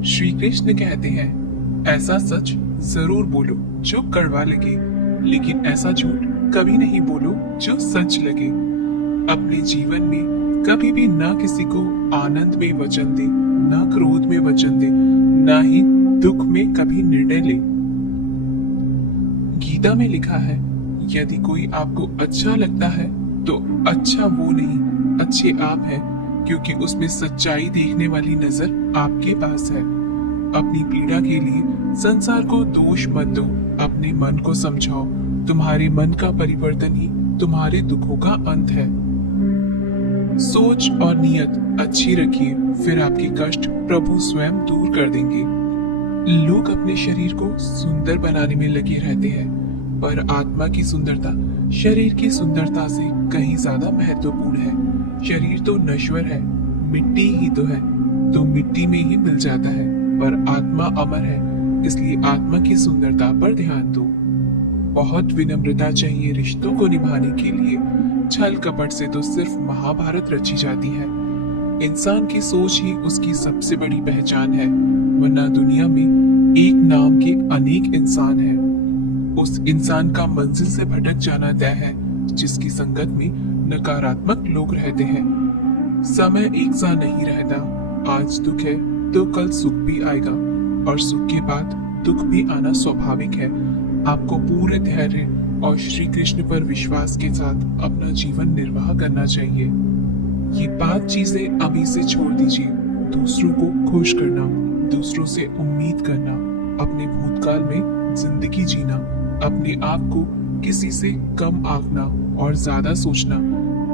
श्री कृष्ण कहते हैं, ऐसा सच जरूर बोलो जो कड़वा लगे, लेकिन ऐसा झूठ कभी नहीं बोलो जो सच लगे। अपने जीवन में कभी भी ना किसी को आनंद में वचन दे, ना क्रोध में वचन दे, ना ही दुख में कभी निर्णय ले। गीता में लिखा है, यदि कोई आपको अच्छा लगता है तो अच्छा वो नहीं, अच्छे आप हैं, क्योंकि उसमें सच्चाई देखने वाली नजर आपके पास है। अपनी पीड़ा के लिए संसार को दोष मत दो, अपने मन को समझाओ। तुम्हारे मन का परिवर्तन ही तुम्हारे दुखों का अंत है। सोच और नियत अच्छी रखिए, फिर आपके कष्ट प्रभु स्वयं दूर कर देंगे। लोग अपने शरीर को सुंदर बनाने में लगे रहते हैं, पर आत्मा की सुंदरता शरीर की सुंदरता से कहीं ज्यादा महत्वपूर्ण है। शरीर तो नश्वर है, मिट्टी ही तो मिट्टी में ही मिल जाता है, पर आत्मा अमर है, इसलिए आत्मा की सुंदरता पर ध्यान दो। बहुत विनम्रता चाहिए रिश्तों को निभाने के लिए। छल कपट से तो सिर्फ महाभारत रची जाती है। इंसान की सोच ही उसकी सबसे बड़ी पहचान है, वरना दुनिया में एक नाम के अनेक इंसान हैं। उस इंसान का मंजिल से भटक जाना तय है जिसकी संगत में नकारात्मक लोग रहते हैं। समय एक सा नहीं रहता, आज दुख है तो कल सुख भी आएगा, और सुख के बाद दुख भी आना स्वाभाविक है। आपको पूरे धैर्य और श्री कृष्ण पर विश्वास के साथ अपना जीवन निर्वाह करना चाहिए। ये 5 चीजें अभी से छोड़ दीजिए। दूसरों को खुश करना, दूसरों से उम्मीद करना, अपने भूतकाल में जिंदगी जीना, अपने आप को किसी से कम आंकना और ज्यादा सोचना,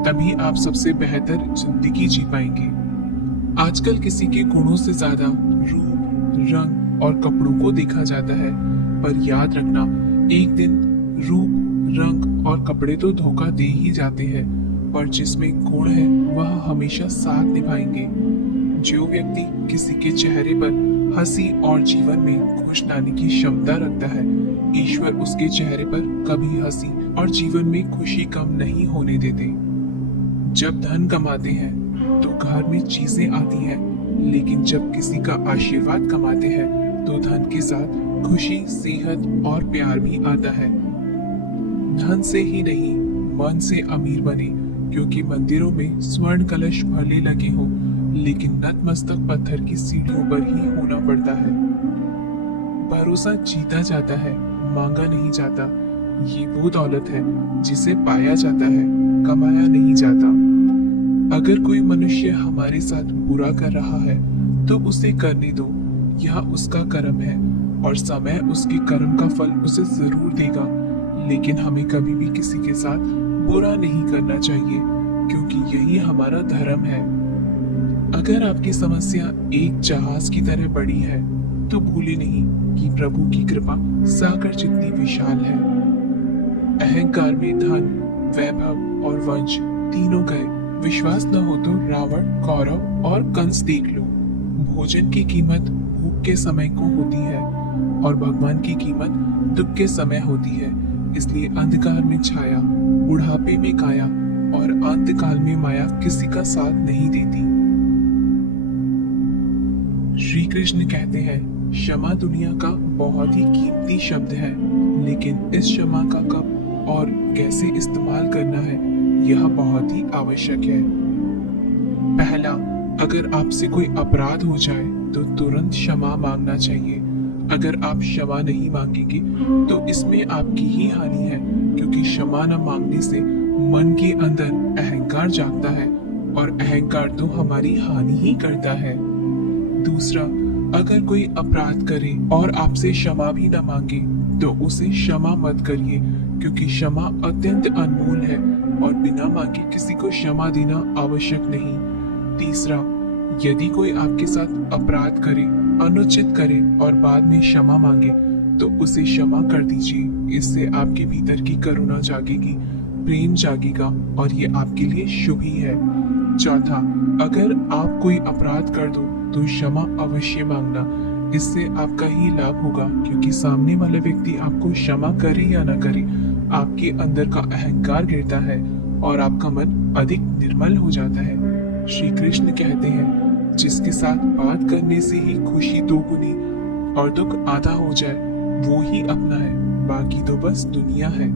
तभी आप सबसे बेहतर जिंदगी जी पाएंगे। आजकल किसी के गुणों से ज्यादा रूप, रंग और कपड़ों को देखा जाता है, पर याद रखना, एक दिन रूप, रंग और कपड़े तो धोखा दे ही जाते हैं, पर जिसमें गुण है वह हमेशा साथ निभाएंगे। जो व्यक्ति किसी के चेहरे पर हंसी और जीवन में खुश लाने की क्षमता रखता है, ईश्वर उसके चेहरे पर कभी हंसी और जीवन में खुशी कम नहीं होने देते। जब धन कमाते हैं तो घर में चीजें आती हैं, लेकिन जब किसी का आशीर्वाद कमाते हैं तो धन के साथ खुशी, सेहत और प्यार भी आता है। धन से ही नहीं, मन से अमीर बने, क्योंकि मंदिरों में स्वर्ण कलश भले लगे हो, लेकिन नतमस्तक पत्थर की सीढ़ियों पर ही होना पड़ता है। भरोसा जीता जाता है, मांगा नहीं जाता। ये वो दौलत है जिसे पाया जाता है, कमाया नहीं जाता। अगर कोई मनुष्य हमारे साथ बुरा कर रहा है तो उसे करने दो, यह उसका कर्म है और समय उसके कर्म का फल उसे जरूर देगा। लेकिन हमें कभी भी किसी के साथ बुरा नहीं करना चाहिए, क्योंकि यही हमारा धर्म है। अगर आपकी समस्या एक जहाज की तरह बड़ी है तो भूले नहीं कि प्रभु की कृपा सागर जितनी विशाल है। अहंकार में धन, वैभव और वंश तीनों गए। विश्वास न हो तो रावण, कौरव और कंस देख लो। भोजन की कीमत भूख के समय को होती है और भगवान की कीमत दुख के समय होती है। इसलिए अंधकार में छाया, बुढ़ापे में काया और अंतकाल में माया किसी का साथ नहीं देती। श्री कृष्ण कहते हैं, क्षमा दुनिया का बहुत ही कीमती शब्द है, लेकिन इस क्षमा का कब और कैसे इस्तेमाल करना है यह बहुत ही आवश्यक है। पहला, अगर आपसे कोई अपराध हो जाए तो तुरंत क्षमा मांगना चाहिए। अगर आप क्षमा नहीं मांगेंगे तो इसमें आपकी ही हानि है, क्योंकि क्षमा न मांगने से मन के अंदर अहंकार जागता है और अहंकार तो हमारी हानि ही करता है। दूसरा, अगर कोई अपराध करे और आपसे क्षमा भी न मांगे तो उसे क्षमा मत करिए, क्योंकि क्षमा अत्यंत अनमोल है और बिना मांगे किसी को क्षमा देना आवश्यक नहीं। तीसरा, यदि कोई आपके साथ अपराध करे, अनुचित करे और बाद में क्षमा मांगे तो उसे क्षमा कर दीजिए। इससे आपके भीतर की करुणा जागेगी, प्रेम जागेगा और ये आपके लिए शुभ ही है। चौथा, अगर आप कोई अपराध कर दो तो क्षमा अवश्य मांगना। इससे आपका ही लाभ होगा, क्योंकि सामने वाला व्यक्ति आपको क्षमा करे या ना करे, आपके अंदर का अहंकार गिरता है और आपका मन अधिक निर्मल हो जाता है। श्री कृष्ण कहते हैं, जिसके साथ बात करने से ही खुशी दोगुनी और दुख आधा हो जाए, वो ही अपना है। बाकी तो बस दुनिया है।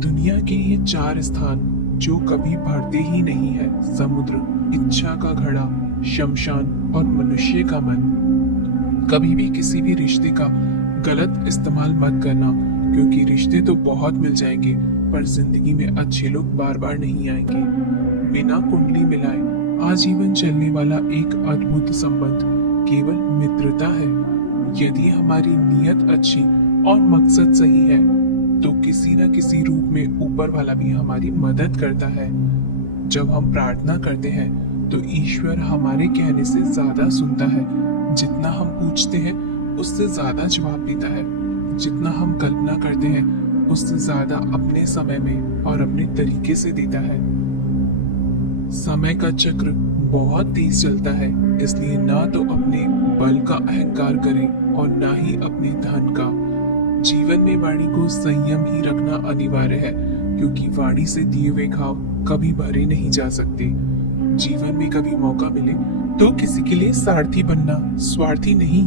दुनिया के ये 4 स्थान जो कभी भरते ही नहीं है: समुद्र, इच्छा का घड़ा, शमशान और मनुष्य का मन। कभी भी किसी भी रिश्ते का गलत इस्तेमाल मत करना, क्योंकि रिश्ते तो बहुत मिल जाएंगे पर जिंदगी में अच्छे लोग बार बार नहीं आएंगे। बिना कुंडली मिलाए आजीवन चलने वाला एक अद्भुत संबंध केवल मित्रता है। यदि हमारी नीयत अच्छी और मकसद सही है तो किसी न किसी रूप में ऊपर वाला भी हमारी मदद करता है। जब हम प्रार्थना करते हैं तो ईश्वर हमारे कहने से ज्यादा सुनता है। जितना हम पूछते हैं उससे ज्यादा जवाब देता है। जितना हम कल्पना करते हैं उससे ज्यादा अपने समय में और अपने तरीके से देता है। समय का चक्र बहुत तेज चलता है, इसलिए ना तो अपने बल का अहंकार करें और ना ही अपने धन का। जीवन में वाणी को संयम ही रखना अनिवार्य है, क्योंकि वाणी से दिए हुए घाव कभी भरे नहीं जा सकते। जीवन में कभी मौका मिले तो किसी के लिए सारथी बनना, स्वार्थी नहीं।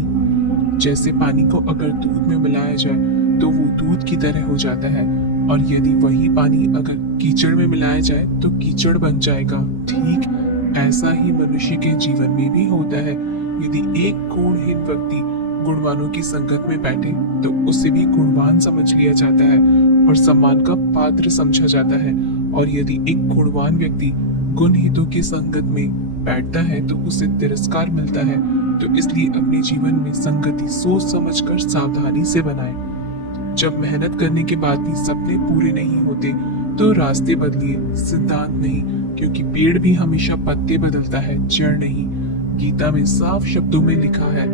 जैसे पानी को अगर दूध में मिलाया जाए तो वो दूध की तरह हो जाता है, और यदि वही पानी अगर कीचड़ में मिलाया जाए तो कीचड़ बन जाएगा। ठीक ऐसा ही मनुष्य के जीवन में भी होता है। यदि एक गुणहीन व्यक्ति गुणवानों की संगत में बैठे तो उसे भी गुणवान समझ लिया जाता है और सम्मान का पात्र समझा जाता है, और यदि एक गुणवान व्यक्ति गुणहितों की संगत में बैठता है तो उसे तिरस्कार मिलता है। तो इसलिए अपने जीवन में संगति सोच समझकर सावधानी से बनाएं। जब मेहनत करने के बाद भी सपने पूरे नहीं होते तो रास्ते बदलिए, सिद्धांत नहीं, क्योंकि पेड़ भी हमेशा पत्ते बदलता है, जड़ नहीं। गीता में साफ शब्दों में लिखा है,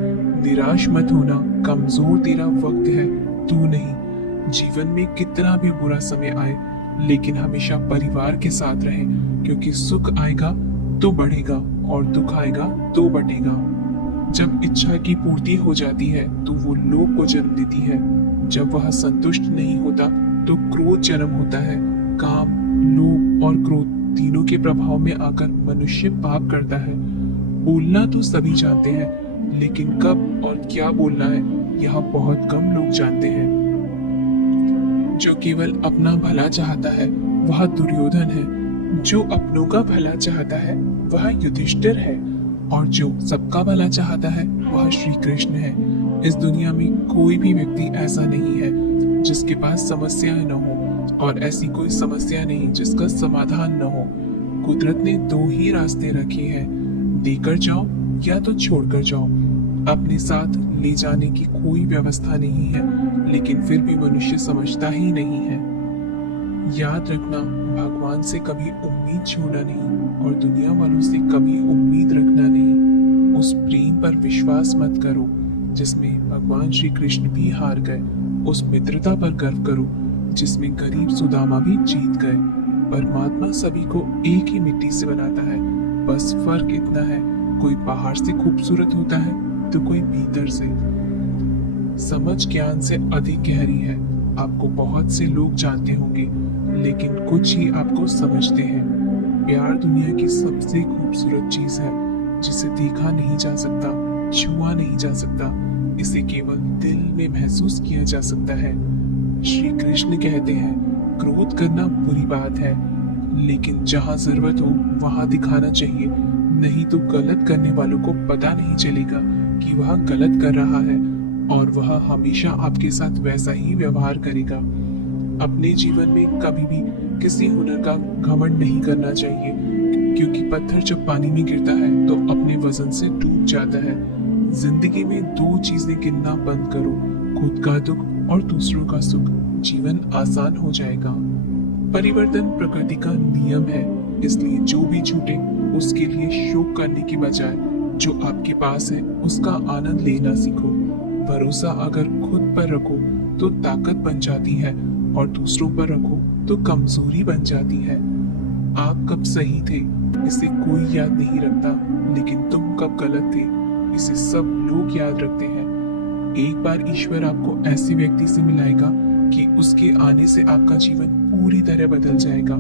निराश मत होना, कमजोर तेरा वक्त है, तू नहीं। जीवन में कितना भी बुरा समय आए लेकिन हमेशा परिवार के साथ रहें, क्योंकि सुख आएगा तो बढ़ेगा और दुख आएगा तो बढ़ेगा। जब इच्छा की पूर्ति हो जाती है तो वो लोभ को जन्म देती है। जब वह संतुष्ट नहीं होता तो क्रोध जन्म होता है। काम, लोभ और क्रोध तीनों के प्रभाव में आकर मनुष्य पाप करता है। बोलना तो सभी जानते हैं, लेकिन कब और क्या बोलना है यह बहुत कम लोग जानते हैं। जो केवल अपना भला चाहता है वह दुर्योधन है, जो अपनों का भला चाहता है वह युधिष्ठिर है, और जो सबका भला चाहता है वह श्री कृष्ण है। इस दुनिया में कोई भी व्यक्ति ऐसा नहीं है जिसके पास समस्याएं न हो, और ऐसी कोई समस्या नहीं जिसका समाधान न हो। कुदरत ने 2 ही रास्ते रखे हैं, देकर जाओ या तो छोड़कर जाओ। अपने साथ ले जाने की कोई व्यवस्था नहीं है, लेकिन फिर भी मनुष्य समझता ही नहीं है। याद रखना, भगवान से कभी उम्मीद छोड़ना नहीं और दुनिया वालों से कभी उम्मीद रखना नहीं। उस प्रेम पर विश्वास मत करो जिसमें भगवान श्री कृष्ण भी हार गए। उस मित्रता पर गर्व करो जिसमें गरीब सुदामा भी जीत गए। परमात्मा सभी को एक ही मिट्टी से बनाता है, बस फर्क इतना है, कोई बाहर से खूबसूरत होता है तो कोई भीतर से। समझ ज्ञान से अधिक गहरी है। आपको बहुत से लोग जानते होंगे, लेकिन कुछ ही आपको समझते हैं। प्यार दुनिया की सबसे खूबसूरत चीज है, जिसे देखा नहीं जा सकता, छुआ नहीं जा सकता, इसे केवल दिल में महसूस किया जा सकता है। श्री कृष्ण कहते हैं, क्रोध करना बुरी बात है, लेकिन जहाँ जरूरत हो वहां दिखाना चाहिए, नहीं तो गलत करने वालों को पता नहीं चलेगा कि वह गलत कर रहा है, और वह हमेशा आपके साथ वैसा ही व्यवहार करेगा। अपने जीवन में कभी भी किसी हुनर का घमंड नहीं करना चाहिए, क्योंकि पत्थर जब पानी में गिरता है तो अपने वजन से डूब जाता है। जिंदगी में 2 चीजें गिनना बंद करो, खुद का दुख और दूसरों का सुख। जीवन आसान हो जाएगा। परिवर्तन प्रकृति का नियम है, इसलिए जो भी छूटे उसके लिए शोक करने की बजाय जो आपके पास है उसका आनंद लेना सीखो। भरोसा अगर खुद पर रखो तो ताकत बन जाती है, और दूसरों पर रखो तो कमजोरी बन जाती है। आप कब सही थे इसे कोई याद नहीं रखता, लेकिन तुम कब गलत थे इसे सब लोग याद रखते हैं। एक बार ईश्वर आपको ऐसे व्यक्ति से मिलाएगा कि उसके आने से आपका जीवन पूरी तरह बदल जाएगा।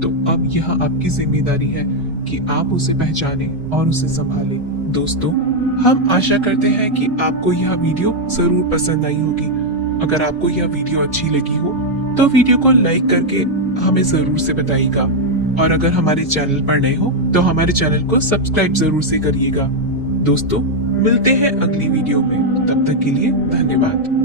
तो अब यह आपकी जिम्मेदारी है कि आप उसे पहचानें और उसे संभालें। दोस्तों, हम आशा करते हैं कि आपको यह वीडियो जरूर पसंद आई होगी। अगर आपको यह वीडियो अच्छी लगी हो तो वीडियो को लाइक करके हमें जरूर से बताइएगा, और अगर हमारे चैनल पर नए हो तो हमारे चैनल को सब्सक्राइब जरूर से करिएगा। दोस्तों, मिलते हैं अगली वीडियो में, तब तक के लिए धन्यवाद।